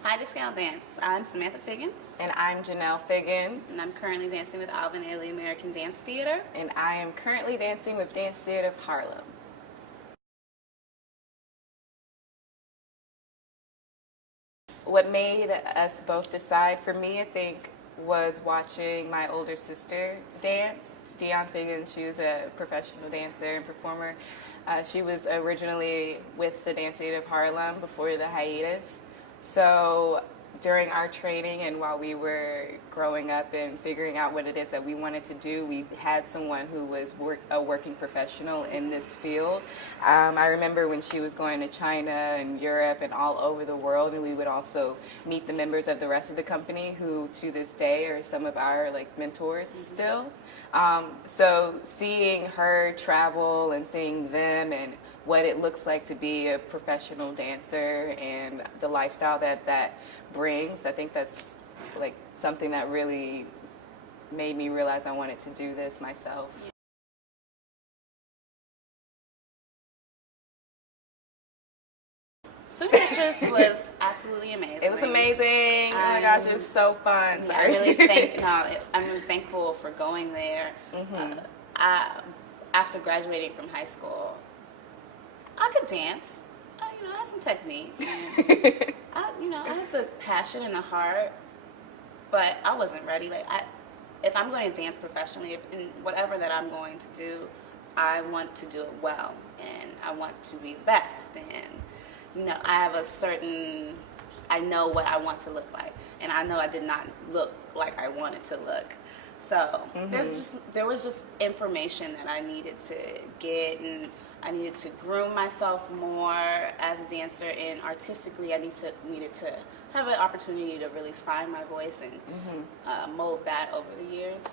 Hi, Discount Dance. I'm Samantha Figgins, And I'm Janelle Figgins. and I'm currently dancing with Alvin Ailey American Dance Theater. And I am currently dancing with Dance Theater of Harlem. What made us both decide, for me, I think, was watching my older sister dance. Dion Figgins, she was a professional dancer and performer. She was originally with the Dance Theater of Harlem before the hiatus. So during our training and while we were growing up and figuring out what it is that we wanted to do, we had someone who was a working professional in this field. I remember when she was going to China and Europe and all over the world, and we would also meet the members of the rest of the company who to this day are some of our mentors still. So seeing her travel and seeing them and what it looks like to be a professional dancer and the lifestyle that brings, I think that's something that really made me realize I wanted to do this myself. Student Pictures was absolutely amazing. It was amazing. Oh my gosh, it was so fun. Yeah, I'm really thankful for going there. After graduating from high school, I could dance. I had some technique. And I had the passion and the heart, but I wasn't ready. If I'm going to dance professionally, in whatever that I'm going to do, I want to do it well, and I want to be the best. And I know what I want to look like, and I know I did not look like I wanted to look. So there was just information that I needed to get, and I needed to groom myself more as a dancer, and artistically I needed to have an opportunity to really find my voice and mold that over the years.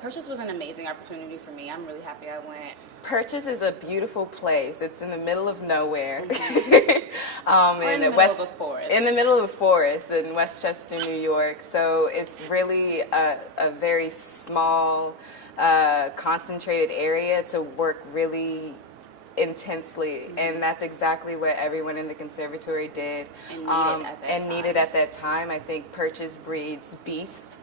Purchase was an amazing opportunity for me. I'm really happy I went. Purchase is a beautiful place. It's in the middle of nowhere. In the middle of a forest. In the middle of a forest in Westchester, New York. So it's really a very small, concentrated area to work really intensely, and that's exactly what everyone in the conservatory did and needed at that time. I think Purchase breeds beast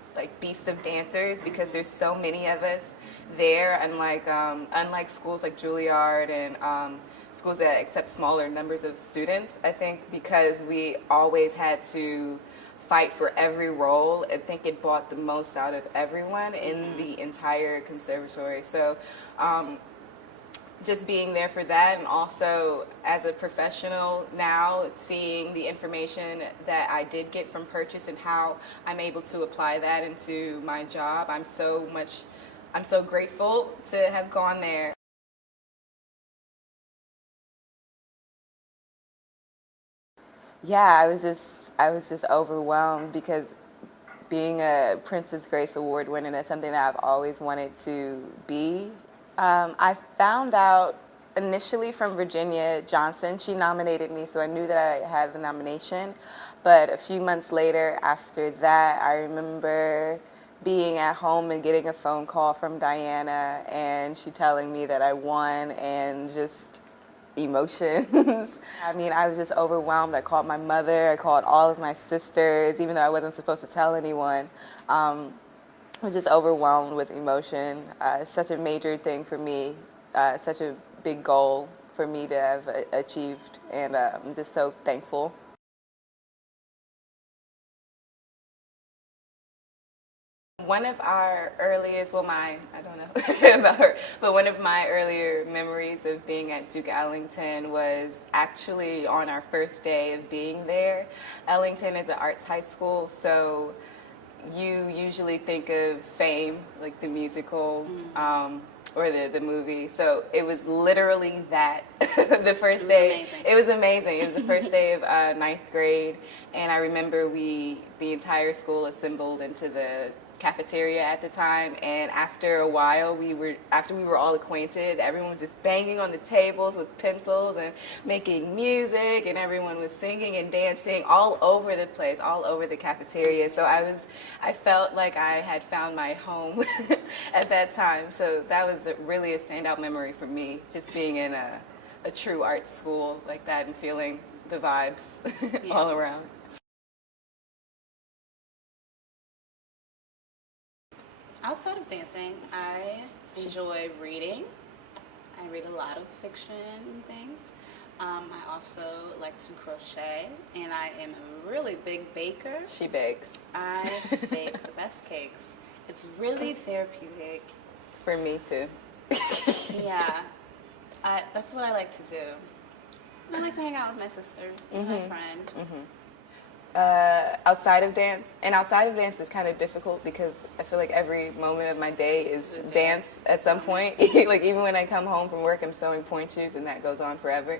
of dancers, because there's so many of us there, unlike schools like Juilliard and schools that accept smaller numbers of students. I think because we always had to fight for every role, I think it brought the most out of everyone in the entire conservatory. So just being there for that, and also as a professional now, seeing the information that I did get from Purchase and how I'm able to apply that into my job, I'm so grateful to have gone there. Yeah, I was just overwhelmed, because being a Princess Grace Award winner, that's something that I've always wanted to be. I found out initially from Virginia Johnson. She nominated me, so I knew that I had the nomination. But a few months later after that, I remember being at home and getting a phone call from Diana, and she telling me that I won, and just emotions. I mean, I was just overwhelmed. I called my mother, I called all of my sisters, even though I wasn't supposed to tell anyone. I was just overwhelmed with emotion. It's such a major thing for me, such a big goal for me to have achieved, and I'm just so thankful. One of our earliest, I don't know about her, but one of my earlier memories of being at Duke Ellington was actually on our first day of being there. Ellington is an arts high school, so you usually think of Fame, like the musical, or the movie. So it was literally that. The first day. It was amazing. It was the first day of ninth grade, and I remember the entire school assembled into the cafeteria at the time, and after a while, after we were all acquainted, everyone was just banging on the tables with pencils and making music, and everyone was singing and dancing all over the place, all over the cafeteria. So I felt like I had found my home at that time. So that was really a standout memory for me, just being in a a true art school like that and feeling the vibes Yeah. all around. Outside of dancing, I enjoy reading. I read a lot of fiction and things. I also like to crochet, and I am a really big baker. She bakes. I bake the best cakes. It's really therapeutic. For me too. Yeah, that's what I like to do. I like to hang out with my sister, my friend. Outside of dance, and outside of dance is kind of difficult because I feel like every moment of my day is dance at some point. Like even when I come home from work, I'm sewing point shoes, and that goes on forever.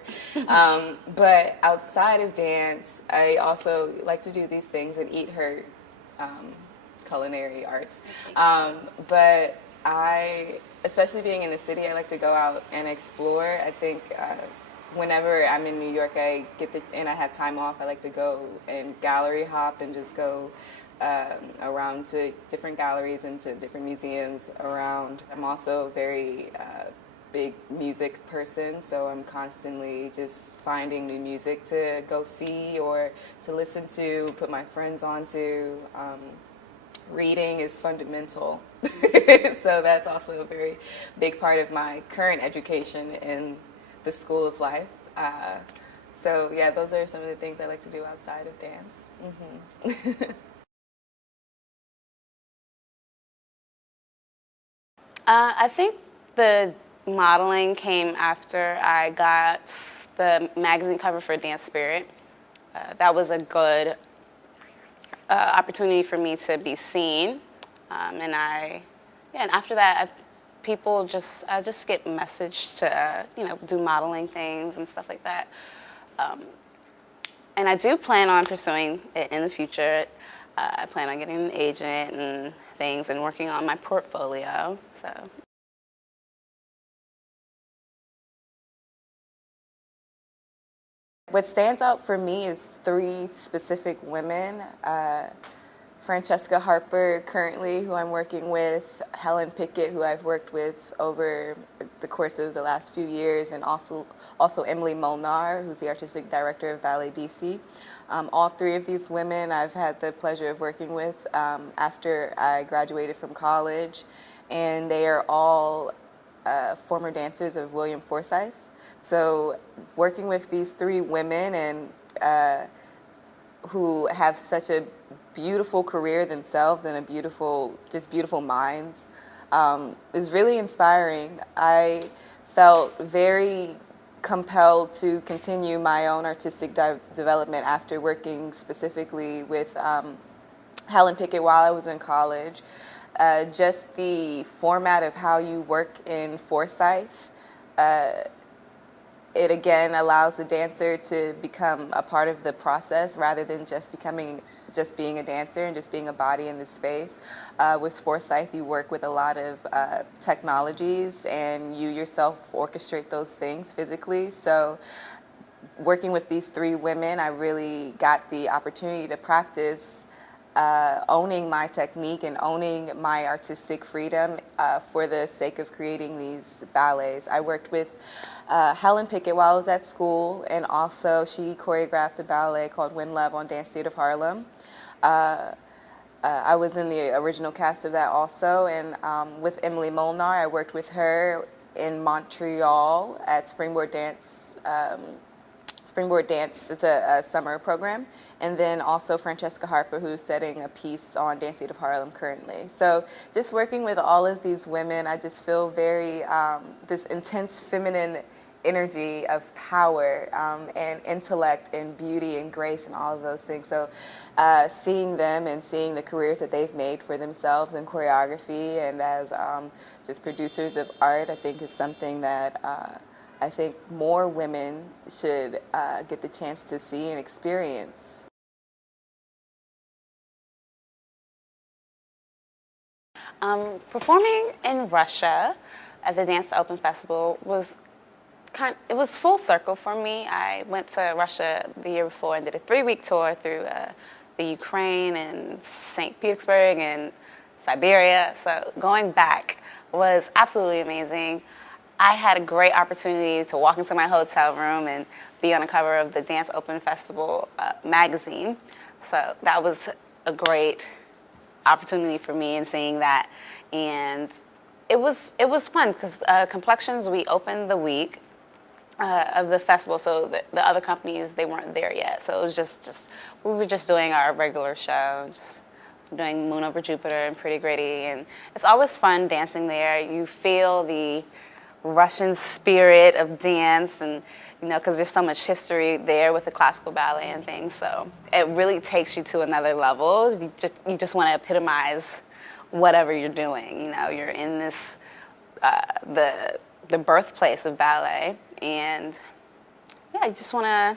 But outside of dance, I also like to do these things and eat her culinary arts. But I, especially being in the city, I like to go out and explore. I think whenever I'm in New York, and I have time off, I like to go and gallery hop and just go around to different galleries and to different museums around. I'm also a very big music person, so I'm constantly just finding new music to go see or to listen to, put my friends onto. Reading is fundamental, so that's also a very big part of my current education in the School of Life. So yeah, those are some of the things I like to do outside of dance. I think the modeling came after I got the magazine cover for Dance Spirit. That was a good opportunity for me to be seen, and after that, I just get messaged to do modeling things and stuff like that, and I do plan on pursuing it in the future. I plan on getting an agent and things and working on my portfolio. So. What stands out for me is 3 specific women. Francesca Harper, currently, who I'm working with, Helen Pickett, who I've worked with over the course of the last few years, and also Emily Molnar, who's the artistic director of Ballet BC. All 3 of these women I've had the pleasure of working with after I graduated from college, and they are all former dancers of William Forsythe. So working with these 3 women and who have such a beautiful career themselves and beautiful minds is really inspiring. I felt very compelled to continue my own artistic development after working specifically with Helen Pickett while I was in college. Just the format of how you work in Forsythe, it again allows the dancer to become a part of the process rather than just being a dancer and just being a body in the space. With Forsythe, you work with a lot of technologies, and you yourself orchestrate those things physically. So working with these 3 women, I really got the opportunity to practice owning my technique and owning my artistic freedom for the sake of creating these ballets. I worked with Helen Pickett while I was at school, and also she choreographed a ballet called When Love on Dance Theater of Harlem. I was in the original cast of that also, and with Emily Molnar, I worked with her in Montreal at Springboard Dance. It's a summer program, and then also Francesca Harper, who's setting a piece on Dance Theater of Harlem currently. So just working with all of these women, I just feel very, this intense feminine energy of power and intellect and beauty and grace and all of those things. So seeing them and seeing the careers that they've made for themselves in choreography and as just producers of art, I think is something that I think more women should get the chance to see and experience. Performing in Russia at the Dance Open Festival was it was full circle for me. I went to Russia the year before and did a 3-week tour through the Ukraine and St. Petersburg and Siberia. So going back was absolutely amazing. I had a great opportunity to walk into my hotel room and be on the cover of the Dance Open Festival magazine. So that was a great opportunity for me in seeing that. And it was fun because Complexions, we opened the week of the festival, so the other companies, they weren't there yet. So it was just we were just doing our regular show, just doing Moon Over Jupiter and Pretty Gritty, and it's always fun dancing there. You feel the Russian spirit of dance, and because there's so much history there with the classical ballet and things, so it really takes you to another level. You just want to epitomize whatever you're doing. You're in this the birthplace of ballet, and yeah, you just want to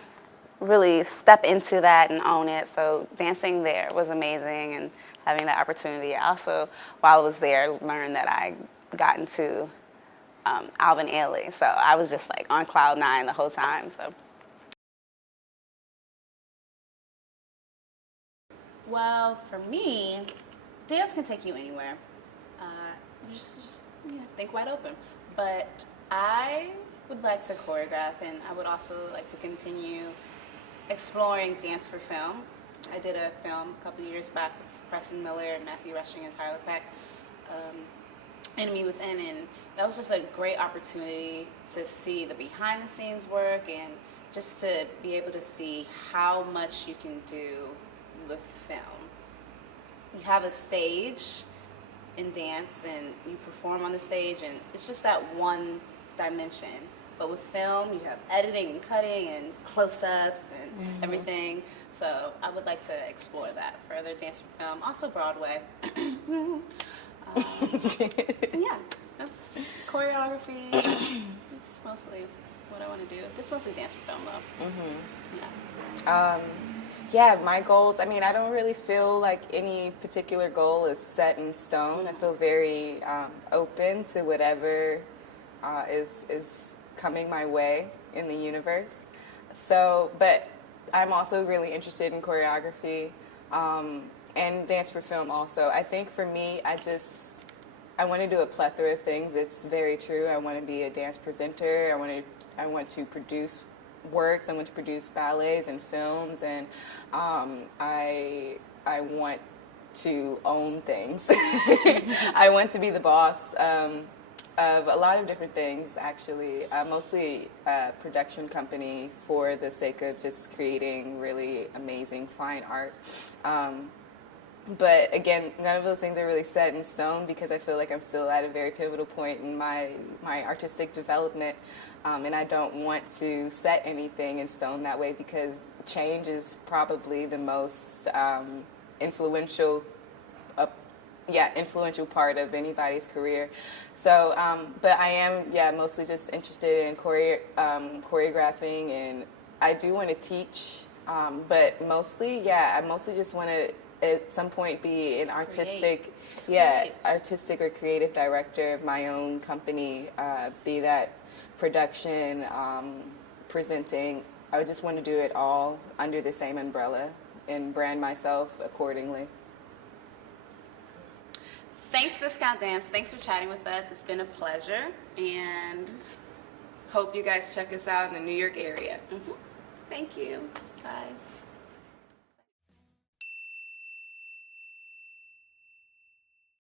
really step into that and own it. So dancing there was amazing, and having that opportunity. I also, while I was there, learned that I got into Alvin Ailey. So I was just like on cloud nine the whole time. So. Well, for me, dance can take you anywhere. Just think wide open. But I would like to choreograph, and I would also like to continue exploring dance for film. I did a film a couple of years back with Preston Miller, Matthew Rushing, and Tyler Peck, Enemy Within, and that was just a great opportunity to see the behind-the-scenes work and just to be able to see how much you can do with film. You have a stage in dance, and you perform on the stage, and it's just that one dimension. But with film, you have editing and cutting and close-ups and everything. So I would like to explore that further, dance for film, also Broadway. Yeah, that's choreography. It's mostly what I want to do. Just mostly dance for film, though. Yeah. Yeah, my goals, I don't really feel like any particular goal is set in stone. I feel very open to whatever is coming my way in the universe. So, but I'm also really interested in choreography and dance for film also. I think for me, I want to do a plethora of things. It's very true. I want to be a dance presenter. I want to produce works. I want to produce ballets and films, and I want to own things. I want to be the boss of a lot of different things, actually. Mostly a production company for the sake of just creating really amazing, fine art. But again, none of those things are really set in stone because I feel like I'm still at a very pivotal point in my artistic development, and I don't want to set anything in stone that way because change is probably the most influential part of anybody's career. So, but I am, mostly just interested in choreographing, and I do want to teach, but mostly, I mostly just want to at some point be an artistic or creative director of my own company, be that production, presenting. I just want to do it all under the same umbrella and brand myself accordingly. Thanks, Discount Dance. Thanks for chatting with us. It's been a pleasure, and hope you guys check us out in the New York area. Thank you. Bye.